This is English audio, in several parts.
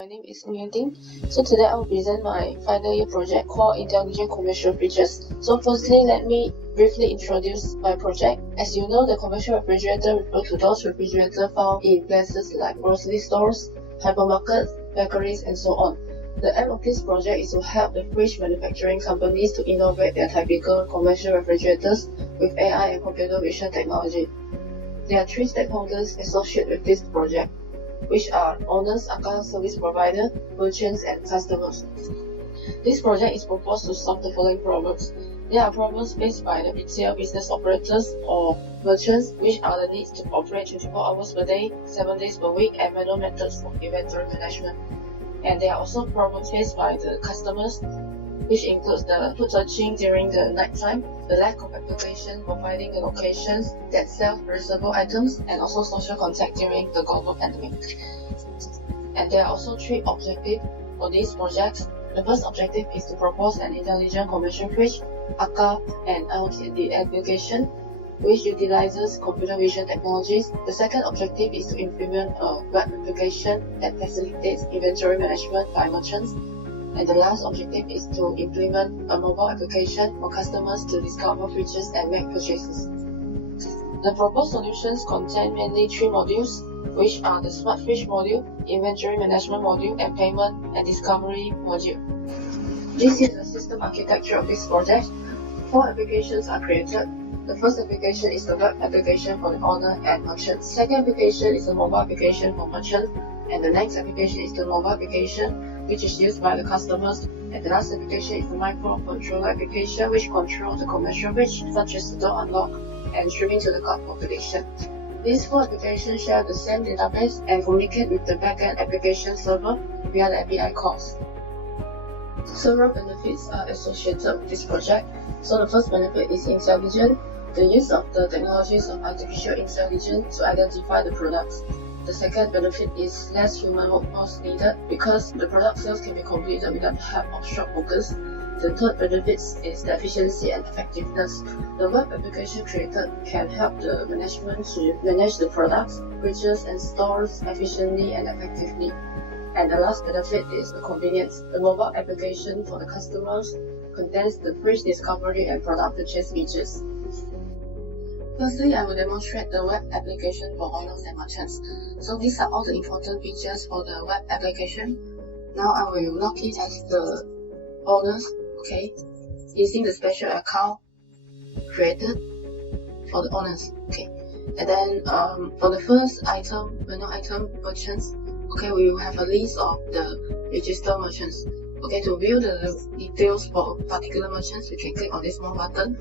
My name is NG YEN TING. So today I will present my final year project called Intelligent Commercial Fridges. So firstly, let me briefly introduce my project. As you know, the commercial refrigerator refers to those refrigerators found in places like grocery stores, hypermarkets, bakeries, and so on. The aim of this project is to help the fridge manufacturing companies to innovate their typical commercial refrigerators with AI and computer vision technology. There are three stakeholders associated with this project, which are owners, account service provider, merchants, and customers. This project is proposed to solve the following problems. There are problems faced by the retail business operators or merchants, which are the needs to operate 24 hours per day, 7 days per week, and manual methods of inventory management. And there are also problems faced by the customers, which includes the food searching during the night time, the lack of application providing the locations that sell perishable items, and also social contact during the global pandemic. And there are also three objectives for these projects. The first objective is to propose an intelligent commercial fridge, ACA and IoT application, which utilizes computer vision technologies. The second objective is to implement a web application that facilitates inventory management by merchants. And the last objective is to implement a mobile application for customers to discover fridges and make purchases. The proposed solutions contain mainly three modules, which are the Smart Fridge module, Inventory Management module, and Payment and Discovery module. This is the system architecture of this project. 4 applications are created. The first application is the web application for the owner and merchant. Second application is the mobile application for merchant. And the next application is the mobile application, which is used by the customers. And the last application is the microcontroller application, which controls the commercial fridge, such as the door unlock and streaming to the cloud population. These 4 applications share the same database and communicate with the backend application server via the API calls. Several benefits are associated with this project. So the first benefit is intelligent, the use of the technologies of artificial intelligence to identify the products. The second benefit is less human workforce needed because the product sales can be completed without the help of shop workers. The third benefit is the efficiency and effectiveness. The web application created can help the management to manage the products, fridges, and stores efficiently and effectively. And the last benefit is the convenience. The mobile application for the customers contains the fridge discovery and product purchase features. Firstly, I will demonstrate the web application for owners and merchants. So these are all the important features for the web application. Now I will log in as the owners, using the special account created for the owners, And then for the first item, menu item, merchants, we will have a list of the registered merchants. To view the details for particular merchants, we can click on this more button.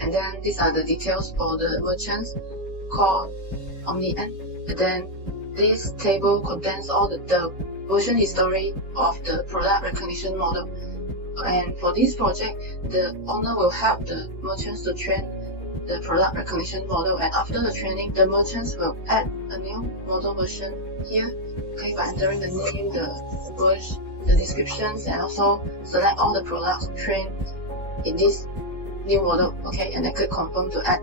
And then these are the details for the merchants called OmniN. And then this table contains all the version history of the product recognition model. And for this project, the owner will help the merchants to train the product recognition model. And after the training, the merchants will add a new model version here, by entering the name, the version, the descriptions, and also select all the products trained in this new model, and then click confirm to add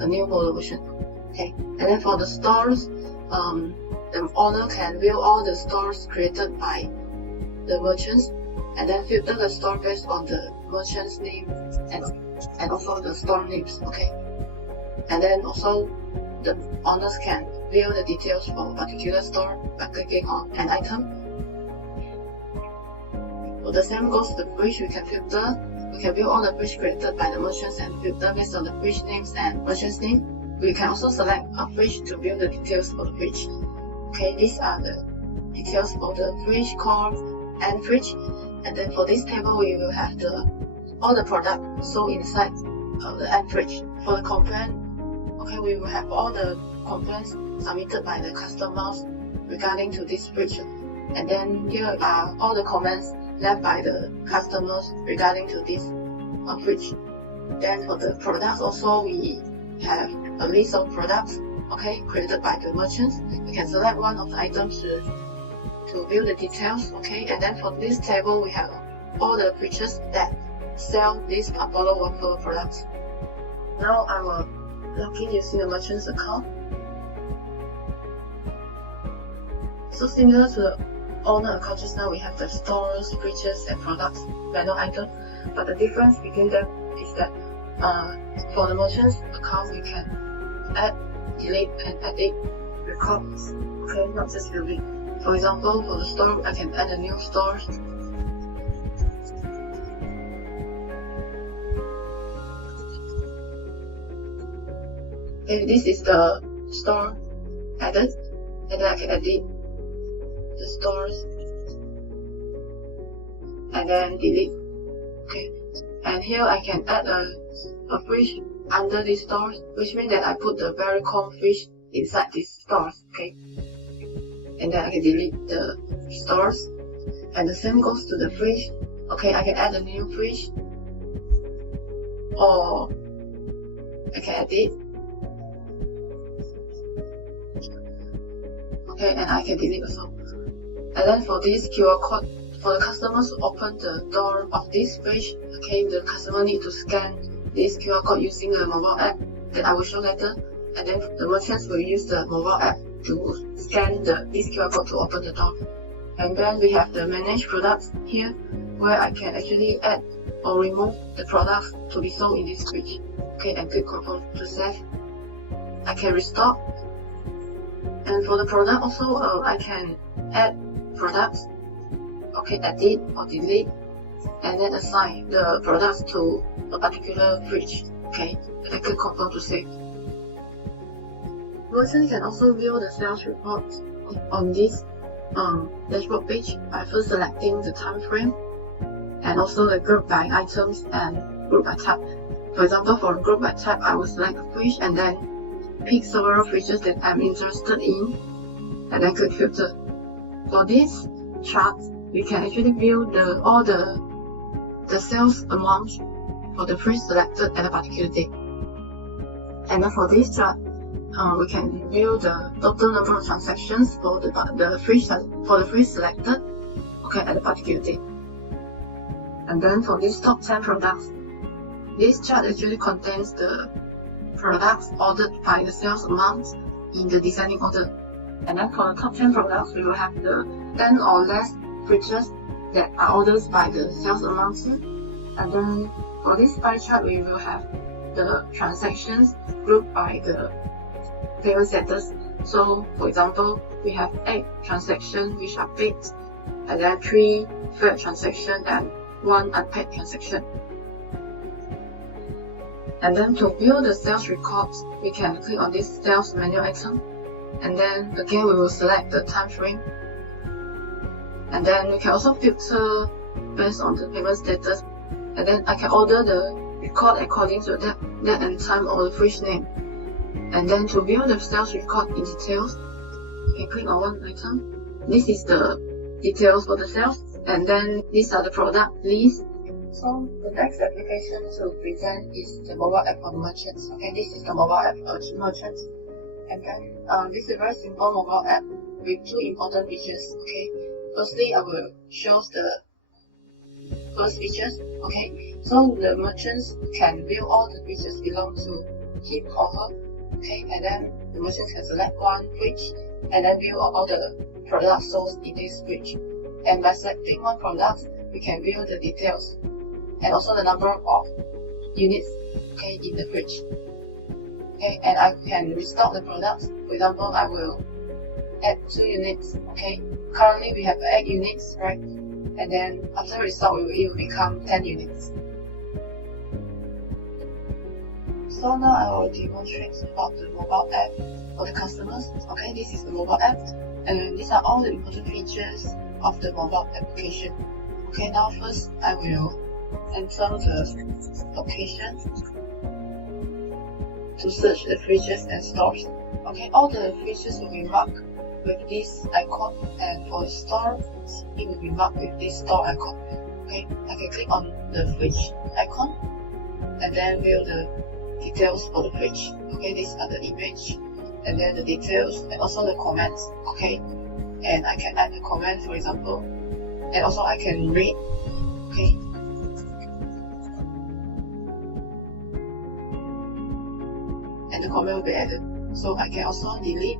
a new model version, And then for the stores, the owner can view all the stores created by the merchants, and then filter the store based on the merchant's name and also the store names, And then also the owners can view the details for a particular store by clicking on an item. For the same goes to the fridge, we can filter. We can view all the fridge created by the merchants and filter based on the fridge names and merchant's name. We can also select a fridge to view the details for the fridge. These are the details for the fridge called N fridge. And then for this table, we will have all the products sold inside the N fridge. For the complaint, we will have all the complaints submitted by the customers regarding to this fridge. And then here are all the comments left by the customers regarding to this fridge. Then for the products also, we have a list of products created by the merchants. You can select one of the items to view the details, And then for this table, we have all the fridges that sell these Apollo workflow products. Now I will log in using the merchant's account. So similar to the owner account, just now we have the stores, features, and products manual item, but the difference between them is that for the merchant's account, we can add, delete, and edit records. Okay, not just building. For example, for the store, I can add a new store. Okay, this is the store added, and then I can edit the stores and then delete. Okay, and here I can add a fish under this store, which means that I put the Vericom fish inside these stores. Okay, and then I can delete the stores, and the same goes to the fish. Okay, I can add a new fish, or I can edit. Okay, and I can delete also. And then for this QR code, for the customers to open the door of this page, okay, the customer need to scan this QR code using a mobile app that I will show later. And then the merchants will use the mobile app to scan this QR code to open the door. And then we have the manage products here, where I can actually add or remove the products to be sold in this page. Okay, and click confirm to save. I can restock. And for the product also, I can add products, okay, edit or delete, and then assign the products to a particular fridge. Okay, and I click confirm to save. Merchant can also view the sales report on this dashboard page by first selecting the time frame and also the group by items and group by type. For example, for group by type, I will select a fridge and then pick several features that I'm interested in, and then click filter. For this chart, we can actually view all the sales amount for the fridge selected at a particular date. And then for this chart, we can view the total number of transactions for the fridge selected, okay, at a particular date. And then for this top 10 products, this chart actually contains the products ordered by the sales amount in the descending order. And then for the top 10 products, we will have the 10 or less fridges that are ordered by the sales amount. And then for this pie chart, we will have the transactions grouped by the payment status. So for example, we have 8 transactions which are paid, and then 3 failed transactions and 1 unpaid transaction. And then to view the sales records, we can click on this sales menu item, and then again we will select the time frame. And then we can also filter based on the payment status, and then I can order the record according to that and time or the fridge name. And then to view the sales record in details, you can click on one item. This is the details for the sales, and then these are the product list. So the next application to present is the mobile app for the merchants. Okay, this is the mobile app for the merchants. And then this is a very simple mobile app with 2 important features. Okay, firstly, I will show the first features. Okay, so the merchants can view all the features belong to him or her. Okay, and then the merchants can select one fridge and then view all the products sold in this fridge. And by selecting one product, we can view the details and also the number of units, okay, in the fridge. Okay, and I can restock the products. For example, I will add 2 units. Okay, currently we have 8 units, right? And then after restock, it will become 10 units. So now I will demonstrate about the mobile app for the customers. Okay, this is the mobile app, and these are all the important features of the mobile application. Okay, now first I will enter the location to search the fridges and stores. Okay, all the fridges will be marked with this icon, and for the store, it will be marked with this store icon. Okay, I can click on the fridge icon and then view the details for the fridge. Okay, these are the image and then the details and also the comments. Okay, and I can add the comment, for example, and also I can read. Okay, and the comment will be added. So I can also delete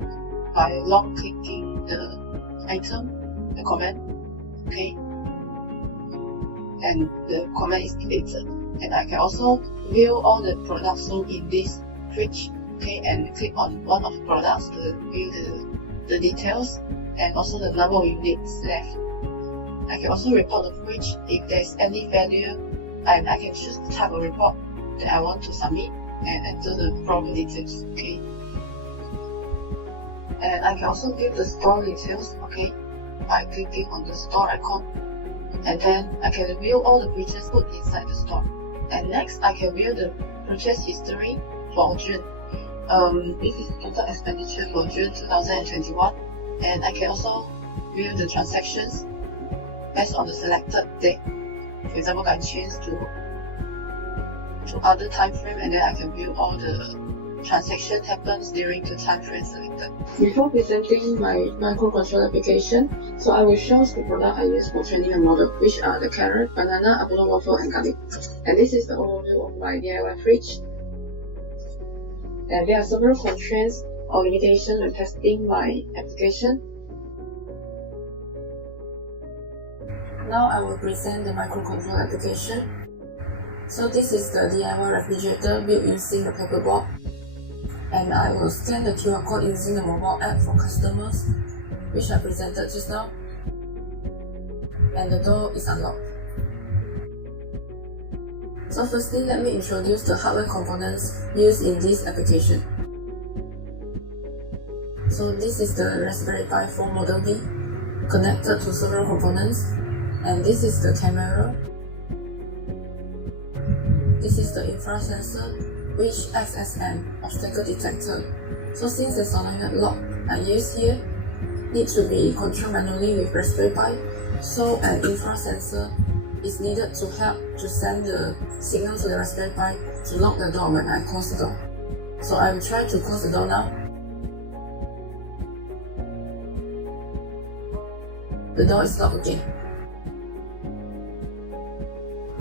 by long clicking the item the comment, okay, and the comment is deleted. And I can also view all the products sold in this fridge, okay, and click on one of the products to view the details and also the number of units left. I can also report the fridge if there's any failure, and I can choose the type of report that I want to submit and enter the problem details, okay. And I can also view the store details, okay, by clicking on the store icon, and then I can view all the purchases put inside the store. And next, I can view the purchase history for June. This is total expenditure for June 2021, and I can also view the transactions based on the selected date. For example, I can change to other time frame, and then I can view all the transaction happens during the time frame selected. Before presenting my microcontroller application, so I will show the product I use for training a model, which are the carrot, banana, apple waffle, and garlic. And this is the overview of my DIY fridge. And there are several constraints or limitations when testing my application. Now I will present the microcontroller application. So this is the DIY refrigerator built using the paperboard. And I will scan the QR code using the mobile app for customers, which I presented just now. And the door is unlocked. So firstly, let me introduce the hardware components used in this application. So this is the Raspberry Pi 4 Model B, connected to several components. And this is the camera. This is the infrared sensor, which acts as an obstacle detector. So since the solenoid lock I use here needs to be controlled manually with Raspberry Pi, so an infrared sensor is needed to help to send the signal to the Raspberry Pi to lock the door when I close the door. So I will try to close the door now. The door is locked again.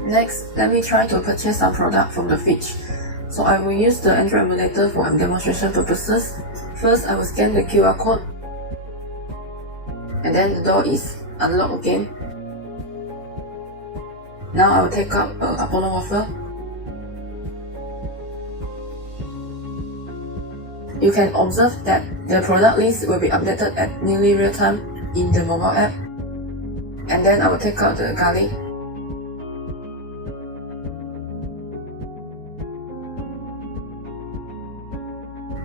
Next, let me try to purchase some product from the fridge. So I will use the Android emulator for demonstration purposes. First, I will scan the QR code, and then the door is unlocked again. Now I will take up Apollo waffle. You can observe that the product list will be updated at nearly real time in the mobile app. And then I will take out the garlic.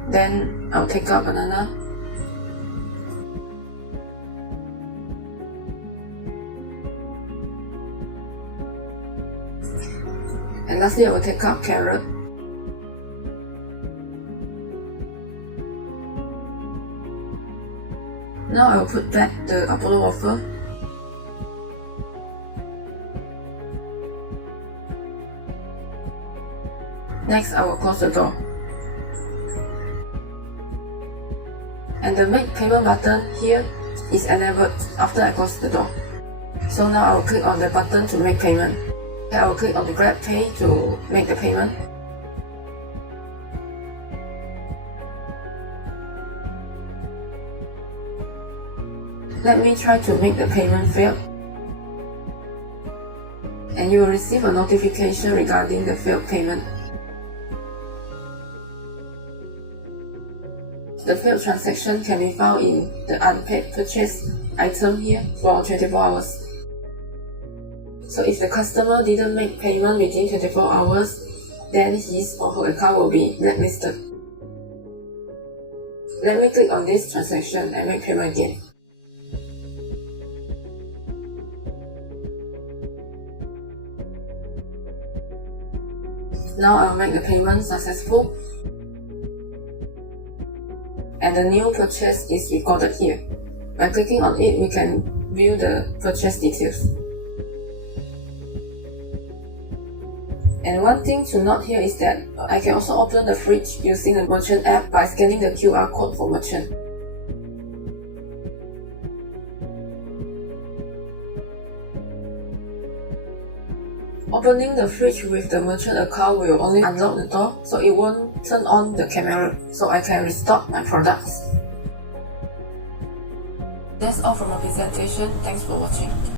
Then I'll take out banana. And lastly, I will take out carrot. Now I will put back the Apollo waffle. Next, I will close the door. And the make payment button here is enabled after I close the door. So now I will click on the button to make payment. I will click on the Grab Pay to make the payment. Let me try to make the payment fail. And you will receive a notification regarding the failed payment. The failed transaction can be found in the unpaid purchase item here for 24 hours. So if the customer didn't make payment within 24 hours, then his or her account will be blacklisted. Let me click on this transaction and make payment again. Now I'll make the payment successful. And the new purchase is recorded here. By clicking on it, we can view the purchase details. And one thing to note here is that I can also open the fridge using the merchant app by scanning the QR code for merchant. Opening the fridge with the merchant account will only unlock the door, so it won't turn on the camera, so I can restock my products. Then That's all from my presentation. Thanks for watching.